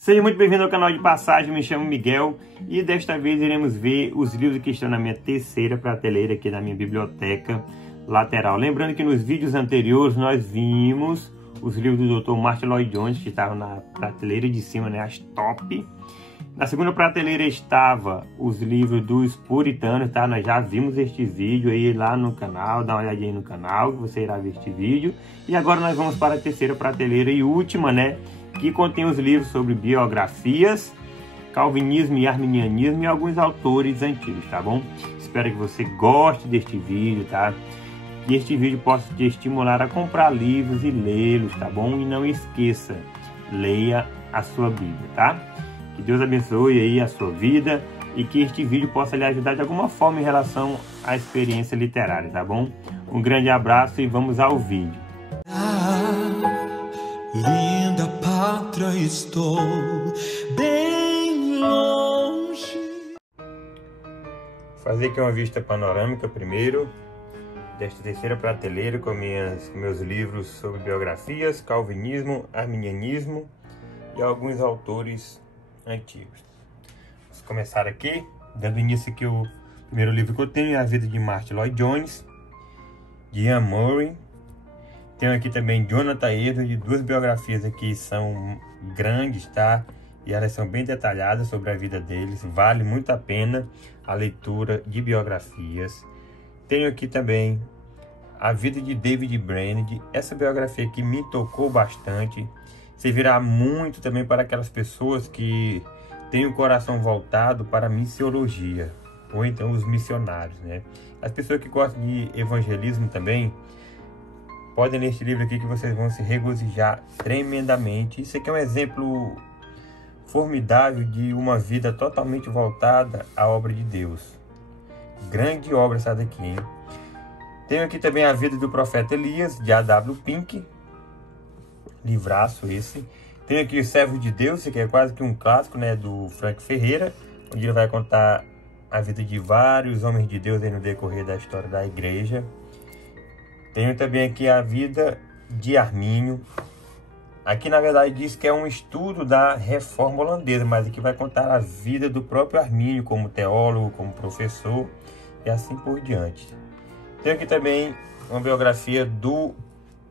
Seja muito bem-vindo ao canal de passagem, me chamo Miguel e desta vez iremos ver os livros que estão na minha terceira prateleira aqui na minha biblioteca lateral. Lembrando que nos vídeos anteriores nós vimos os livros do Dr. Martyn Lloyd-Jones que estavam na prateleira de cima, né, as top. Na segunda prateleira estava os livros dos puritanos, tá? Nós já vimos este vídeo aí lá no canal, dá uma olhadinha aí no canal que você irá ver este vídeo. E agora nós vamos para a terceira prateleira e última, né? Que contém os livros sobre biografias, calvinismo e arminianismo e alguns autores antigos, tá bom? Espero que você goste deste vídeo, tá? Que este vídeo possa te estimular a comprar livros e lê-los, tá bom? E não esqueça, leia a sua Bíblia, tá? Que Deus abençoe aí a sua vida e que este vídeo possa lhe ajudar de alguma forma em relação à experiência literária, tá bom? Um grande abraço e vamos ao vídeo. Linda pátria, estou bem longe. Vou fazer aqui uma vista panorâmica primeiro desta terceira prateleira com meus livros sobre biografias, calvinismo, arminianismo e alguns autores antigos. Vamos começar aqui, dando início aqui o primeiro livro que eu tenho, é A Vida de Martyn Lloyd-Jones, de Ian Murray. Tenho aqui também Jonathan Edwards, duas biografias aqui são grandes, tá? E elas são bem detalhadas sobre a vida deles, vale muito a pena a leitura de biografias. Tenho aqui também A Vida de David Brainerd, essa biografia aqui me tocou bastante, servirá muito também para aquelas pessoas que têm o coração voltado para a missiologia, ou então os missionários, né? As pessoas que gostam de evangelismo também, podem ler este livro aqui que vocês vão se regozijar tremendamente. Isso aqui é um exemplo formidável de uma vida totalmente voltada à obra de Deus. Grande obra essa daqui, hein? Tenho aqui também A Vida do Profeta Elias, de A.W. Pink. Livraço esse. Tenho aqui O Servo de Deus, que é quase que um clássico, né, do Frank Ferreira, onde ele vai contar a vida de vários homens de Deus aí no decorrer da história da igreja. Tenho também aqui A Vida de Armínio. Aqui, na verdade, diz que é um estudo da reforma holandesa, mas aqui vai contar a vida do próprio Armínio como teólogo, como professor e assim por diante. Tenho aqui também uma biografia do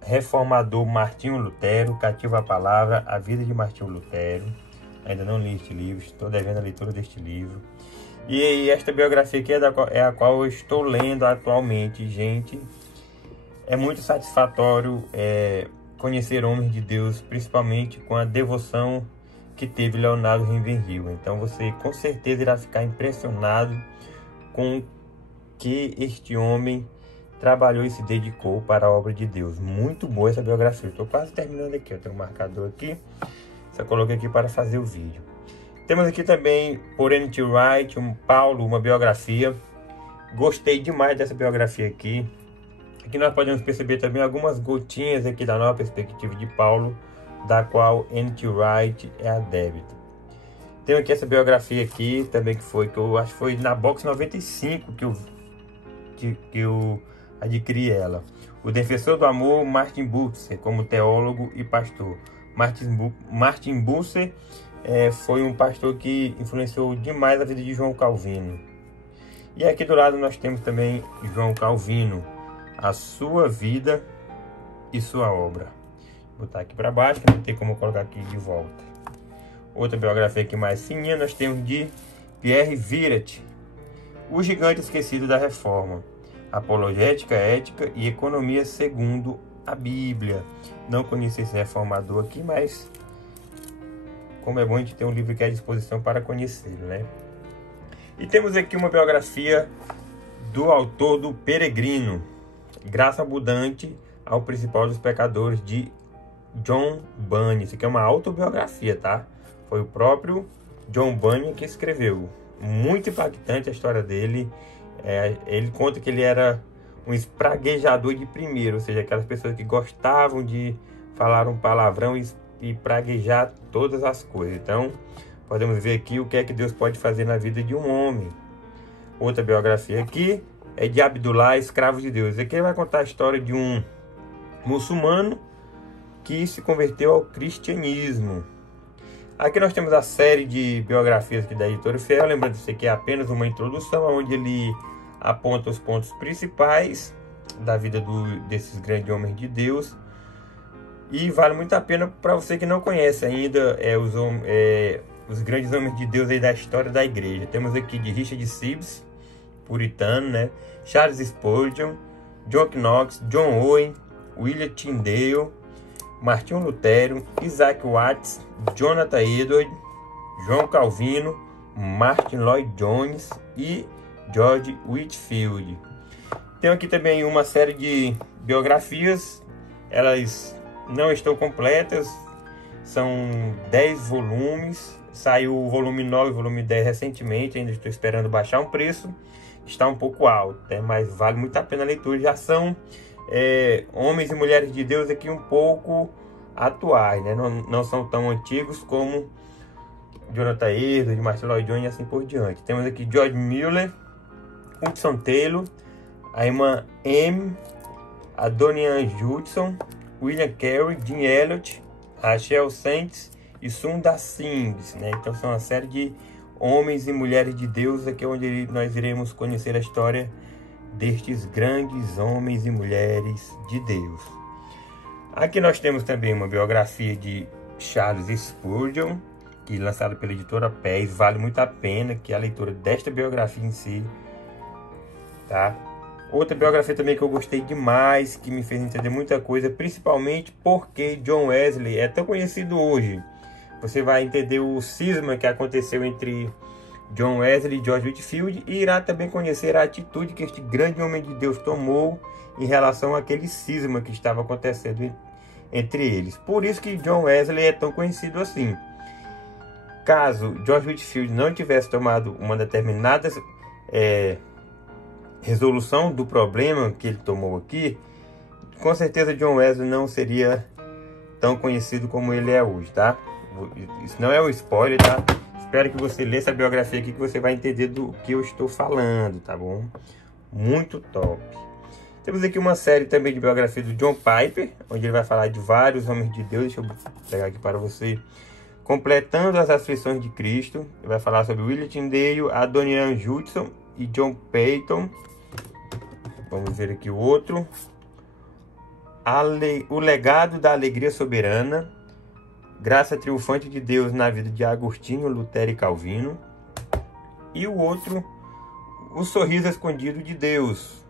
reformador Martinho Lutero, Cativo à Palavra, A Vida de Martinho Lutero. Ainda não li este livro, estou devendo a leitura deste livro. E esta biografia aqui é a qual eu estou lendo atualmente, gente. É muito satisfatório conhecer homens de Deus, principalmente com a devoção que teve Leonardo Ravenhill. Então você com certeza irá ficar impressionado com que este homem trabalhou e se dedicou para a obra de Deus. Muito boa essa biografia. Estou quase terminando aqui. Eu tenho um marcador aqui. Só coloquei aqui para fazer o vídeo. Temos aqui também por N.T. Wright, Paulo, uma biografia. Gostei demais dessa biografia aqui. Aqui nós podemos perceber também algumas gotinhas aqui da nova perspectiva de Paulo, da qual N.T. Wright é adepto. Tenho aqui essa biografia aqui também que eu acho que foi na box 95 que eu adquiri ela. O Defensor do Amor, Martin Bucer, como teólogo e pastor. Martin Bucer foi um pastor que influenciou demais a vida de João Calvino. E aqui do lado nós temos também João Calvino, a sua vida e sua obra. Vou botar aqui para baixo, que não tem como colocar aqui de volta. Outra biografia aqui mais fininha, nós temos de Pierre Viret, O Gigante Esquecido da Reforma, Apologética, Ética e Economia segundo a Bíblia. Não conheci esse reformador aqui, mas como é bom a gente ter um livro aqui à disposição para conhecê-lo, né? E temos aqui uma biografia do autor do Peregrino, Graça Abundante ao Principal dos Pecadores, de John Bunyan. Isso aqui é uma autobiografia, tá? Foi o próprio John Bunyan que escreveu. Muito impactante a história dele. Ele conta que ele era um espraguejador de primeiro, ou seja, aquelas pessoas que gostavam de falar um palavrão e praguejar todas as coisas. Então, podemos ver aqui o que é que Deus pode fazer na vida de um homem. Outra biografia aqui é de Abdullah, escravo de Deus. Aqui ele vai contar a história de um muçulmano que se converteu ao cristianismo. Aqui nós temos a série de biografias aqui da Editora Fiel, lembrando que isso aqui é apenas uma introdução, onde ele aponta os pontos principais da vida desses grandes homens de Deus. E vale muito a pena para você que não conhece ainda os grandes homens de Deus aí da história da igreja. Temos aqui de Richard Sibbes, puritano, né? Charles Spurgeon, John Knox, John Owen, William Tyndale, Martinho Lutero, Isaac Watts, Jonathan Edwards, João Calvino, Martin Lloyd Jones e George Whitefield. Tenho aqui também uma série de biografias, elas não estão completas, são 10 volumes, saiu o volume 9 e o volume 10 recentemente, ainda estou esperando baixar um preço, está um pouco alto, né? Mas vale muito a pena a leitura, já são homens e mulheres de Deus aqui um pouco atuais, né? Não são tão antigos como Jonathan Edwards, Martin Lloyd Jones e assim por diante. Temos aqui George Mueller, Hudson Taylor, a irmã M, a Donian Judson, William Carey, Jim Elliot, Rachel Saints e Sundar Singh, né? Então são uma série de homens e mulheres de Deus aqui onde nós iremos conhecer a história destes grandes homens e mulheres de Deus. Aqui nós temos também uma biografia de Charles Spurgeon, que lançada pela editora Pés, vale muito a pena que a leitura desta biografia em si, tá? Outra biografia também que eu gostei demais, que me fez entender muita coisa, principalmente porque John Wesley é tão conhecido hoje. Você vai entender o cisma que aconteceu entre John Wesley e George Whitefield e irá também conhecer a atitude que este grande homem de Deus tomou em relação àquele cisma que estava acontecendo entre eles. Por isso que John Wesley é tão conhecido assim. Caso George Whitefield não tivesse tomado uma determinada resolução do problema que ele tomou aqui, com certeza John Wesley não seria tão conhecido como ele é hoje, tá? Isso não é um spoiler, tá? Espero que você lê essa biografia aqui, que você vai entender do que eu estou falando, tá bom? Muito top. Temos aqui uma série também de biografia do John Piper, onde ele vai falar de vários homens de Deus. Deixa eu pegar aqui para você. Completando as aflições de Cristo. Ele vai falar sobre William Tyndale, Adoniram Judson e John Peyton. Vamos ver aqui o outro. O legado da alegria soberana. Graça triunfante de Deus na vida de Agostinho, Lutero e Calvino. E o outro, O sorriso escondido de Deus,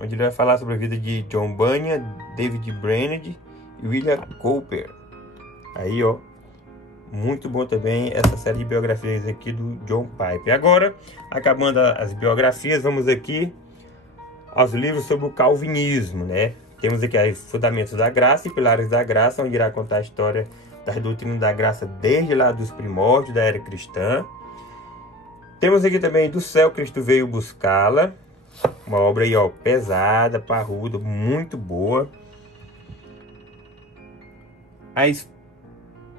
onde ele vai falar sobre a vida de John Bunyan, David Brainerd e William Cowper. Aí, ó, muito bom também essa série de biografias aqui do John Piper. Agora, acabando as biografias, vamos aqui aos livros sobre o calvinismo, né? Temos aqui aí Fundamentos da Graça e Pilares da Graça, onde irá contar a história das doutrinas da graça desde lá dos primórdios da era cristã. Temos aqui também Do Céu Cristo Veio Buscá-la, uma obra aí, ó, pesada, parruda, muito boa. A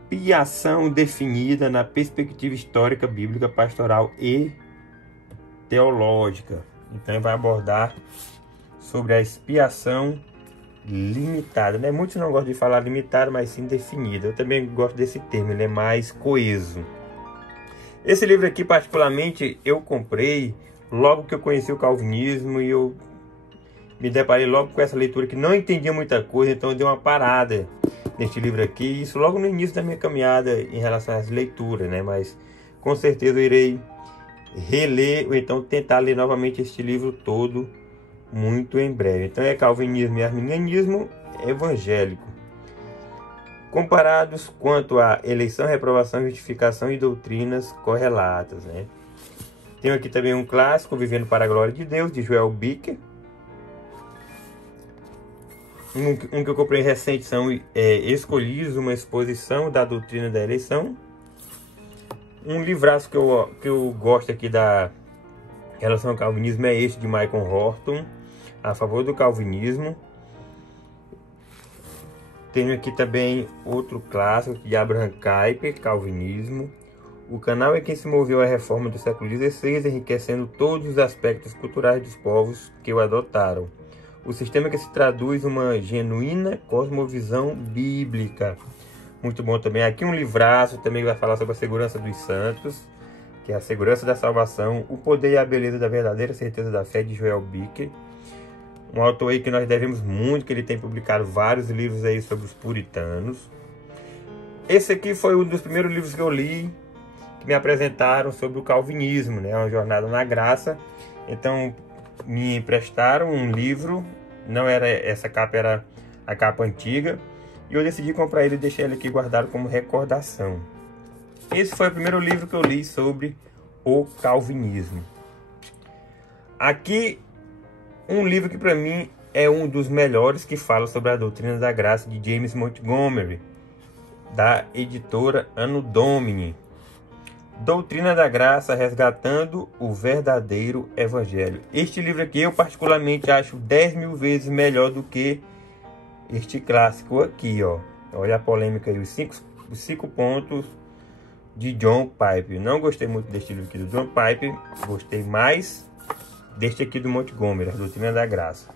expiação definida na perspectiva histórica, bíblica, pastoral e teológica. Então vai abordar sobre a expiação limitada, né? Muitos não gostam de falar limitada, mas sim definida. Eu também gosto desse termo, ele é mais coeso. Esse livro aqui, particularmente, eu comprei logo que eu conheci o calvinismo e eu me deparei logo com essa leitura que não entendia muita coisa, então eu dei uma parada neste livro aqui, isso logo no início da minha caminhada em relação às leituras, né? Mas com certeza eu irei reler ou então tentar ler novamente este livro todo muito em breve. Então é Calvinismo e Arminianismo evangélico, comparados quanto à eleição, reprovação, justificação e doutrinas correlatas, né? Tenho aqui também um clássico, Vivendo para a Glória de Deus, de Joel Bicker. Um que eu comprei recente são Escolhidos, uma exposição da doutrina da eleição. Um livraço que eu gosto aqui da relação ao calvinismo é este de Michael Horton, A Favor do Calvinismo. Tenho aqui também outro clássico de Abraham Kuyper, Calvinismo. O canal é quem se moveu à reforma do século XVI, enriquecendo todos os aspectos culturais dos povos que o adotaram. O sistema que se traduz uma genuína cosmovisão bíblica. muito bom também. Aqui um livraço também vai falar sobre a segurança dos santos, que é a segurança da salvação, o poder e a beleza da verdadeira certeza da fé, de Joel Bicker. Um autor aí que nós devemos muito, que ele tem publicado vários livros aí sobre os puritanos. Esse aqui foi um dos primeiros livros que eu li, que me apresentaram sobre o calvinismo, né? Uma jornada na graça. Então, me emprestaram um livro, não era essa capa, era a capa antiga, e eu decidi comprar ele e deixei ele aqui guardado como recordação. Esse foi o primeiro livro que eu li sobre o calvinismo. Aqui, um livro que para mim é um dos melhores, que fala sobre a doutrina da graça, de James Montgomery, da editora Anno Domini. Doutrina da Graça, resgatando o verdadeiro evangelho. Este livro aqui eu particularmente acho 10.000 vezes melhor do que este clássico aqui, ó. Olha a polêmica aí, os cinco pontos de John Piper. Não gostei muito deste livro aqui do John Piper, gostei mais deste aqui do Montgomery, a Doutrina da Graça.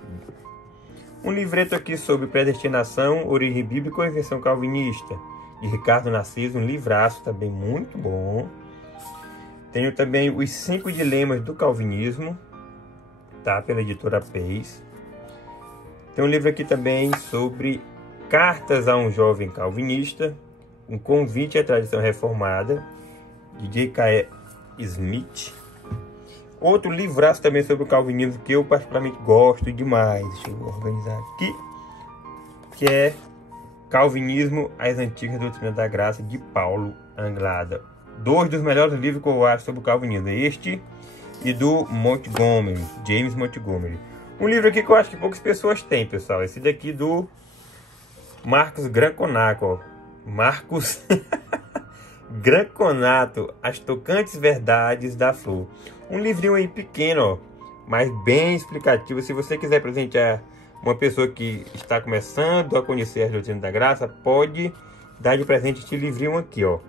Um livreto aqui sobre predestinação, origem bíblica ou invenção calvinista, de Ricardo Narciso, um livraço também muito bom. Tenho também os 5 dilemas do calvinismo, tá? Pela editora Pace. Tem um livro aqui também sobre cartas a um jovem calvinista, um convite à tradição reformada, de J.K. Smith. Outro livraço também sobre o calvinismo que eu particularmente gosto demais, deixa eu organizar aqui, que é Calvinismo, as Antigas Doutrinas da Graça, de Paulo Anglada. 2 dos melhores livros que eu acho sobre o calvinismo, este e do Montgomery, James Montgomery. Um livro aqui que eu acho que poucas pessoas têm, pessoal, esse daqui do Marcos Granconato, ó. Marcos Granconato, As Tocantes Verdades da Flor. Um livrinho aí pequeno, ó, mas bem explicativo. Se você quiser presentear uma pessoa que está começando a conhecer a doutrina da graça, pode dar de presente este livrinho aqui, ó.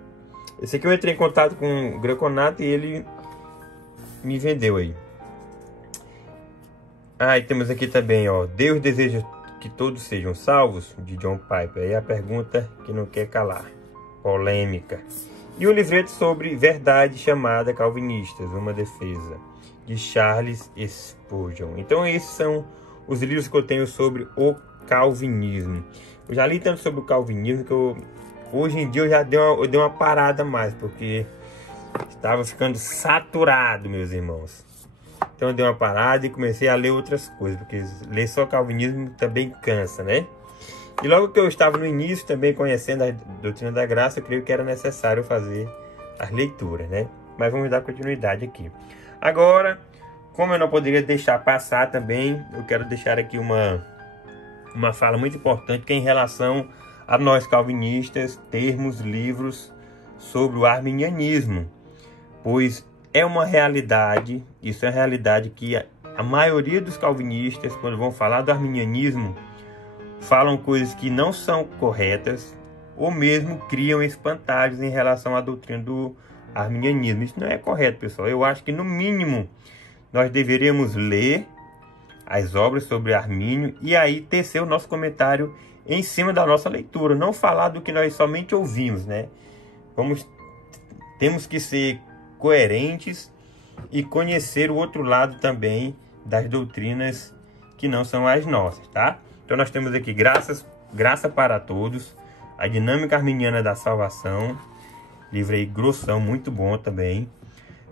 Esse aqui eu entrei em contato com o Granconato e ele me vendeu aí. E temos aqui também, ó, Deus deseja que todos sejam salvos, de John Piper. Aí a pergunta que não quer calar, polêmica. E um livreto sobre verdade chamada Calvinistas, uma defesa, de Charles Spurgeon. Então esses são os livros que eu tenho sobre o calvinismo. Eu já li tanto sobre o calvinismo que hoje em dia eu já dei uma parada mais, porque estava ficando saturado, meus irmãos. Então eu dei uma parada e comecei a ler outras coisas, porque ler só calvinismo também cansa, né? E logo que eu estava no início também conhecendo a doutrina da graça, eu creio que era necessário fazer as leituras, né? Mas vamos dar continuidade aqui. Agora, como eu não poderia deixar passar também, eu quero deixar aqui uma fala muito importante, que é em relação a nós calvinistas termos livros sobre o arminianismo, pois é uma realidade, isso é uma realidade que a maioria dos calvinistas, quando vão falar do arminianismo, falam coisas que não são corretas, ou mesmo criam espantalhos em relação à doutrina do arminianismo. Isso não é correto, pessoal. Eu acho que, no mínimo, nós deveríamos ler as obras sobre Armínio e aí tecer o nosso comentário em cima da nossa leitura. Não falar do que nós somente ouvimos, né? Temos que ser coerentes e conhecer o outro lado também das doutrinas que não são as nossas, tá? Então nós temos aqui Graça para Todos, a Dinâmica Arminiana da Salvação, livro aí grossão, muito bom também.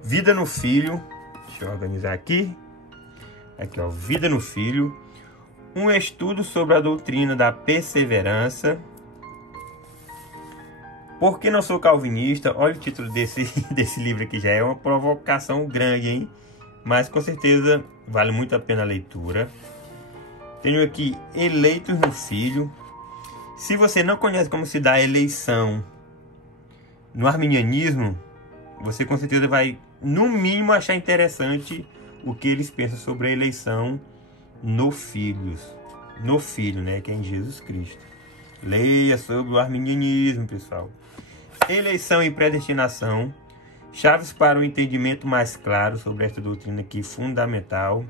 Vida no Filho, deixa eu organizar aqui, ó, Vida no Filho, um estudo sobre a doutrina da perseverança. Por que não sou calvinista? Olha o título desse livro aqui, já é uma provocação grande, hein? Mas com certeza vale muito a pena a leitura. Tenho aqui Eleitos no Filho. Se você não conhece como se dá a eleição no arminianismo, você com certeza vai, no mínimo, achar interessante o que eles pensam sobre a eleição no Filho, né, que é em Jesus Cristo. Leia sobre o arminianismo, pessoal. Eleição e predestinação, chaves para um entendimento mais claro sobre esta doutrina aqui fundamental.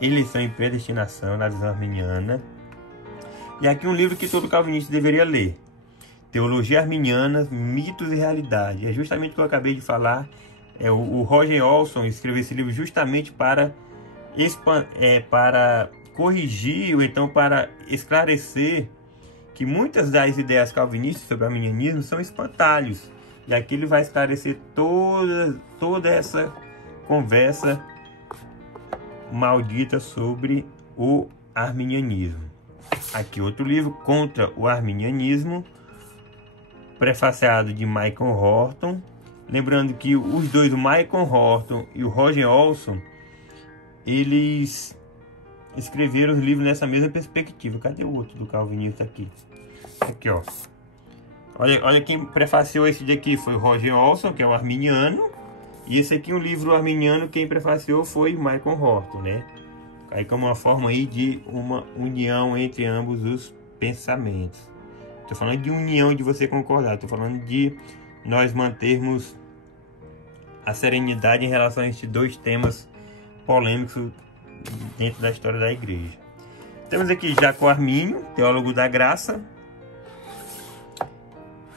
Eleição e predestinação na visão arminiana. E aqui um livro que todo calvinista deveria ler. Teologia Arminiana, Mitos e Realidade. É justamente o que eu acabei de falar. O Roger Olson escreveu esse livro justamente para corrigir ou então para esclarecer que muitas das ideias calvinistas sobre o arminianismo são espantalhos. E aqui ele vai esclarecer toda essa conversa maldita sobre o arminianismo. Aqui outro livro, Contra o Arminianismo, prefaciado de Michael Horton. Lembrando que os dois, o Michael Horton e o Roger Olson, eles escreveram os livros nessa mesma perspectiva. Cadê o outro do calvinista aqui? Aqui, ó. Olha quem prefaciou esse daqui foi o Roger Olson, que é um arminiano. E esse aqui, um livro arminiano, quem prefaciou foi Michael Horton, né? Aí como uma forma aí de uma união entre ambos os pensamentos. Estou falando de união, de você concordar. Estou falando de nós mantermos a serenidade em relação a estes dois temas polêmicos dentro da história da igreja. Temos aqui Jacó Arminio, teólogo da graça,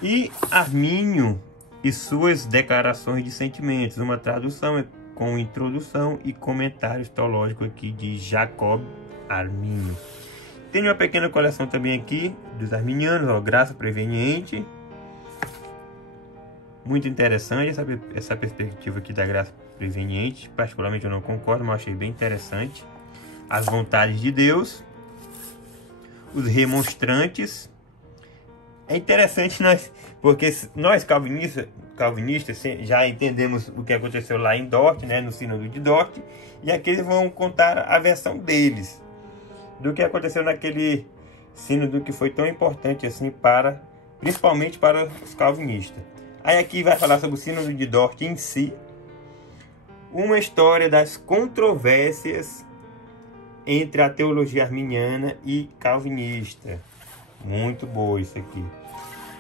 e Arminio e suas declarações de sentimentos, uma tradução com introdução e comentários teológicos aqui de Jacob Arminio. Tem uma pequena coleção também aqui dos arminianos, ó, Graça Preveniente. Muito interessante essa perspectiva aqui da graça preveniente. Particularmente eu não concordo, mas achei bem interessante. As vontades de Deus. Os remonstrantes. É interessante porque nós calvinistas já entendemos o que aconteceu lá em Dort, né, no sínodo de Dort. E aqui eles vão contar a versão deles do que aconteceu naquele sínodo que foi tão importante assim principalmente para os calvinistas. Aí aqui vai falar sobre o sínodo de Dort em si, uma história das controvérsias entre a teologia arminiana e calvinista. Muito boa isso aqui.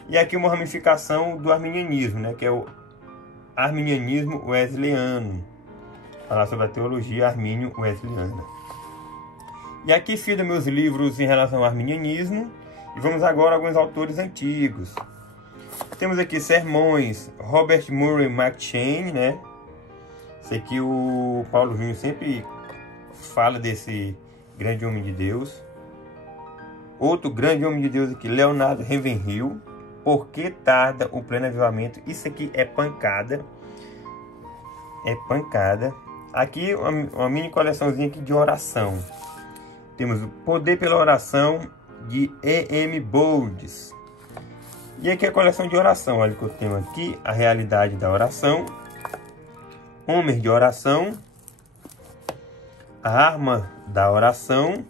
E aqui uma ramificação do arminianismo, né, que é o arminianismo wesleyano. Falar sobre a teologia armínio-wesleyana. E aqui fiz meus livros em relação ao arminianismo. E vamos agora a alguns autores antigos. Temos aqui sermões, Robert Murray McCheyne, né? Esse aqui o Paulo Júnior sempre fala desse grande homem de Deus. Outro grande homem de Deus aqui, Leonardo Ravenhill. Por que tarda o pleno avivamento? Isso aqui é pancada. É pancada. Aqui uma mini coleçãozinha aqui de oração. Temos o Poder pela Oração de E.M. Boldes. E aqui a coleção de oração. Olha o que eu tenho aqui. A realidade da oração. Homens de oração. A arma da oração.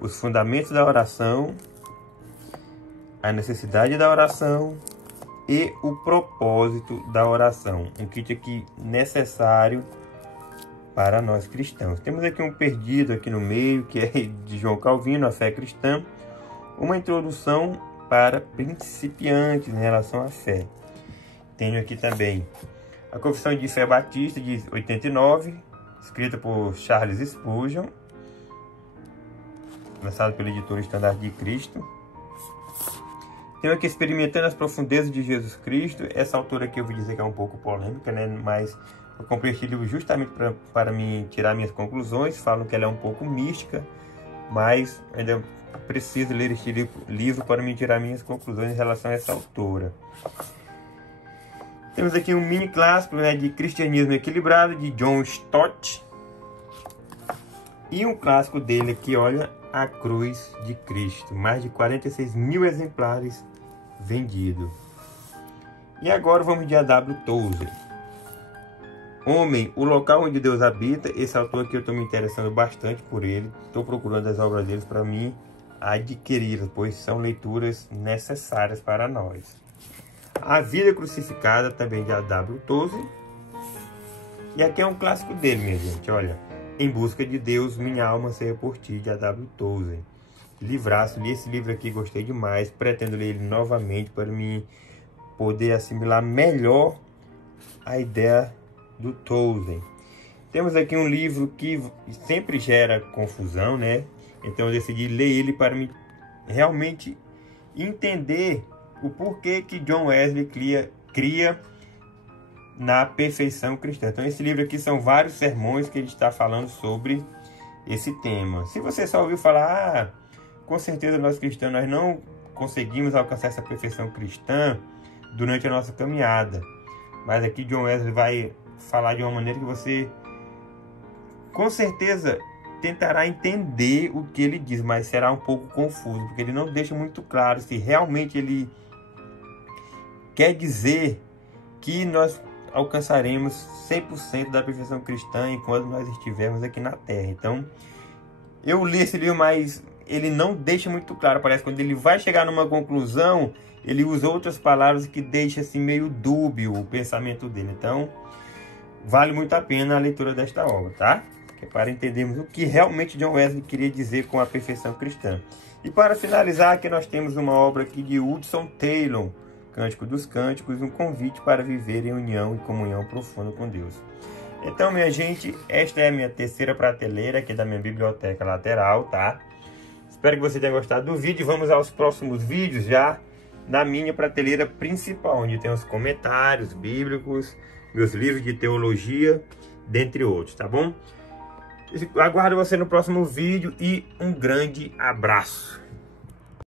Os fundamentos da oração. A necessidade da oração. E o propósito da oração. Um kit aqui necessário para nós cristãos. Temos aqui um perdido aqui no meio, que é de João Calvino, a fé cristã. Uma introdução para principiantes em relação à fé. Tenho aqui também a Confissão de Fé Batista de 89, escrita por Charles Spurgeon, lançado pelo editor Estandarte de Cristo. Tenho aqui Experimentando as Profundezas de Jesus Cristo. Essa autora aqui eu vou dizer que é um pouco polêmica, né? Mas eu comprei este livro justamente para me tirar minhas conclusões. Falam que ela é um pouco mística, mas ainda preciso ler este livro para me tirar minhas conclusões em relação a essa autora. Temos aqui um mini clássico, né, de Cristianismo Equilibrado, de John Stott. E um clássico dele aqui, olha, A Cruz de Cristo. Mais de 46 mil exemplares vendidos. E agora vamos de A.W. Tozer. Homem, o local onde Deus habita. Esse autor aqui eu estou me interessando bastante por ele. Estou procurando as obras deles para mim adquiri-las, pois são leituras necessárias para nós. A Vida Crucificada, também de A.W. Tozer. E aqui é um clássico dele, minha gente, olha. Em Busca de Deus, Minha Alma Seja por Ti, de A.W. Tozer. Livraço, li esse livro aqui, gostei demais. Pretendo ler ele novamente para me poder assimilar melhor a ideia do Tozer. Temos aqui um livro que sempre gera confusão, né? Então eu decidi ler ele para me realmente entender o porquê que John Wesley cria na perfeição cristã. Então esse livro aqui são vários sermões que ele está falando sobre esse tema. Se você só ouviu falar, com certeza nós cristãos nós não conseguimos alcançar essa perfeição cristã durante a nossa caminhada. Mas aqui John Wesley vai falar de uma maneira que você com certeza tentará entender o que ele diz, mas será um pouco confuso, porque ele não deixa muito claro se realmente ele quer dizer que nós alcançaremos 100% da perfeição cristã enquanto nós estivermos aqui na Terra. Então, eu li esse livro, mas ele não deixa muito claro. Parece que quando ele vai chegar numa conclusão, ele usa outras palavras que deixam assim meio dúbio o pensamento dele. Então, vale muito a pena a leitura desta obra, tá? Que é para entendermos o que realmente John Wesley queria dizer com a perfeição cristã. E para finalizar, aqui nós temos uma obra aqui de Hudson Taylor, Cântico dos Cânticos, um convite para viver em união e comunhão profunda com Deus. Então, minha gente, esta é a minha terceira prateleira aqui da minha biblioteca lateral, tá? Espero que você tenha gostado do vídeo. Vamos aos próximos vídeos já na minha prateleira principal, onde tem os comentários bíblicos, meus livros de teologia, dentre outros, tá bom? Aguardo você no próximo vídeo e um grande abraço.